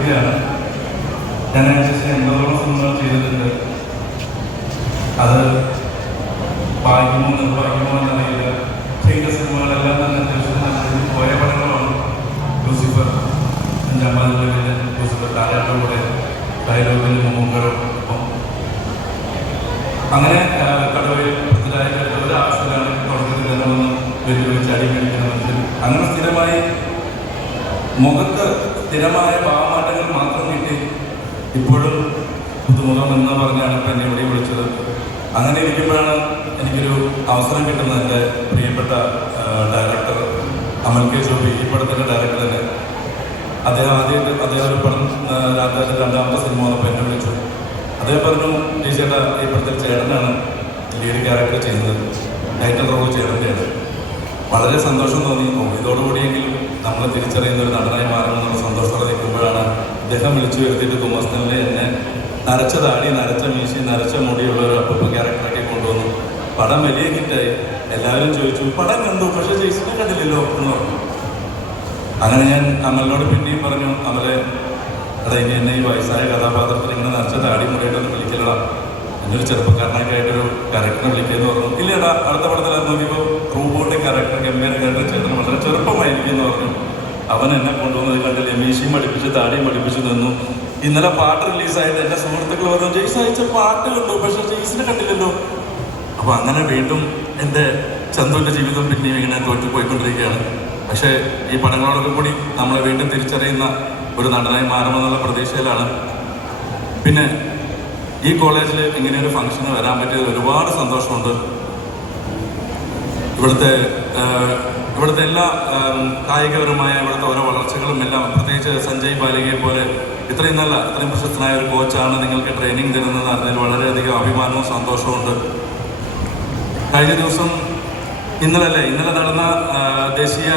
ഓർമ്മിപ്പിക്കുകയാണ്. ഞാൻ ഏകദേശം 80ഓളം സിനിമകൾ ചെയ്തിട്ടുണ്ട്. അത് ഭാഗ്യമോ നിർഭാഗ്യമോ എന്നറിയില്ല, ചെയ്ത സിനിമകളെല്ലാം തന്നെ അത്യാവശ്യം നല്ല പോയ പടങ്ങളാണ്. ലൂസിഫർ, 5-ാം പാതിയിൽ ലൂസിഫർ, താരാട്ടോടെ ഡയലോഗിന് മുമ്പൊപ്പം അങ്ങനെ കടുവയിൽ പൃഥ്വിരാജ് ഒരു ആവശ്യമാണ് തുടക്കത്തിൽ തന്നെ വന്ന് വെല്ലുവിളിച്ച് അടി കഴിക്കുന്ന മനുഷ്യൻ. അങ്ങനെ സ്ഥിരമായി മുഖത്ത് സ്ഥിരമായ ഭാവമാറ്റങ്ങൾ മാത്രം കിട്ടി ഇപ്പോഴും പുതുമുഖം എന്ന് പറഞ്ഞാണ് ഇപ്പം എന്നെ ഇവിടെ വിളിച്ചത്. അങ്ങനെ ഇരിക്കുമ്പോഴാണ് എനിക്കൊരു അവസരം കിട്ടുന്നത്. എൻ്റെ പ്രിയപ്പെട്ട ഡയറക്ടർ അമൽ കെ ജോബി, ഈ പടത്തിൻ്റെ ഡയറക്ടർ തന്നെ. അദ്ദേഹം ഒരു പടം രണ്ടാമത്തെ സിനിമ വന്നപ്പോൾ എന്നെ വിളിച്ചു. അദ്ദേഹം പറഞ്ഞു, ടീച്ചേട്ടാ ഈ പടത്തിൽ ചേട്ടനാണ് ലീഡ് ക്യാരക്ടർ ചെയ്യുന്നത്, ടൈറ്റിൽ റോൾ ചേട്ടൻ്റെയാണ്. വളരെ സന്തോഷം തോന്നി. ഇതോടുകൂടിയെങ്കിലും നമ്മൾ തിരിച്ചറിയുന്ന ഒരു നടനായി മാറണമെന്നുള്ള സന്തോഷത്തോടെ നിൽക്കുമ്പോഴാണ് അദ്ദേഹം വിളിച്ചു വരുത്തിയിട്ട് തുമസ്നലിനെ എന്നെ നരച്ച താടി, നരച്ച മീശി, നരച്ച മുടിയുള്ള ഒരു അപ്പൂപ്പ ക്യാരക്ടറൊക്കെ കൊണ്ടുവന്നു. പടം വലിയ ഹിറ്റായി. എല്ലാവരും ചോദിച്ചു, പടം കണ്ടു പക്ഷേ ജെയ്സിനെ കണ്ടില്ലല്ലോ എന്ന് പറഞ്ഞു. അങ്ങനെ ഞാൻ അമലിനോട് പിന്നെയും പറഞ്ഞു, അമലെ എടാ ഇനി എന്നെ ഈ വയസ്സായ കഥാപാത്രത്തിൽ ഇങ്ങനെ നരച്ച താടി മുടിയായിട്ടൊന്നും വിളിക്കലടാ, എന്നൊരു ചെറുപ്പക്കാരനൊക്കെ ആയിട്ടൊരു ക്യാരക്ടറിനെ വിളിക്കുകയെന്ന് പറഞ്ഞു. ഇല്ലടാ, അടുത്ത പടത്തിൽ നോക്കിയപ്പോൾ റൂബോട്ടിൻ്റെ ക്യാരക്ടർ, ഗംഭീര ക്യാരക്ടർ ചേർന്ന് വളരെ ചെറുപ്പമായിരിക്കുമെന്ന് പറഞ്ഞു. അവൻ എന്നെ കൊണ്ടുവന്നത് കണ്ടില്ലേ, മീശയും പഠിപ്പിച്ച് താടിയും പഠിപ്പിച്ച് നിന്നു. ഇന്നലെ പാട്ട് റിലീസായിട്ട് എൻ്റെ സുഹൃത്തുക്കൾ പറഞ്ഞു, ജെയ്സ് അയച്ച പാട്ട് കണ്ടു പക്ഷേ ജെയ്സിനെ കണ്ടില്ലല്ലോ. അപ്പോൾ അങ്ങനെ വീണ്ടും എൻ്റെ ചന്തുവിൻ്റെ ജീവിതം പിന്നെയും ഇങ്ങനെ തോറ്റു പോയിക്കൊണ്ടിരിക്കുകയാണ്. പക്ഷേ ഈ പടങ്ങളോടൊക്കെ കൂടി നമ്മളെ വീണ്ടും തിരിച്ചറിയുന്ന ഒരു നടനായി മാറുമെന്നുള്ള പ്രതീക്ഷയിലാണ്. പിന്നെ ഈ കോളേജിൽ ഇങ്ങനെയൊരു ഫംഗ്ഷന് വരാൻ പറ്റിയത് ഒരുപാട് സന്തോഷമുണ്ട്. ഇവിടുത്തെ എല്ലാ കായികപരമായ ഇവിടുത്തെ ഓരോ വളർച്ചകളും എല്ലാം, പ്രത്യേകിച്ച് സഞ്ജയ് ബാലികയെ പോലെ ഇത്രയും പ്രശസ്തനായ ഒരു കോച്ചാണ് നിങ്ങൾക്ക് ട്രെയിനിങ് തരുന്നതെന്ന് അറിഞ്ഞതിൽ വളരെയധികം അഭിമാനവും സന്തോഷമുണ്ട്. കഴിഞ്ഞ ദിവസം ഇന്നലെ നടന്ന ദേശീയ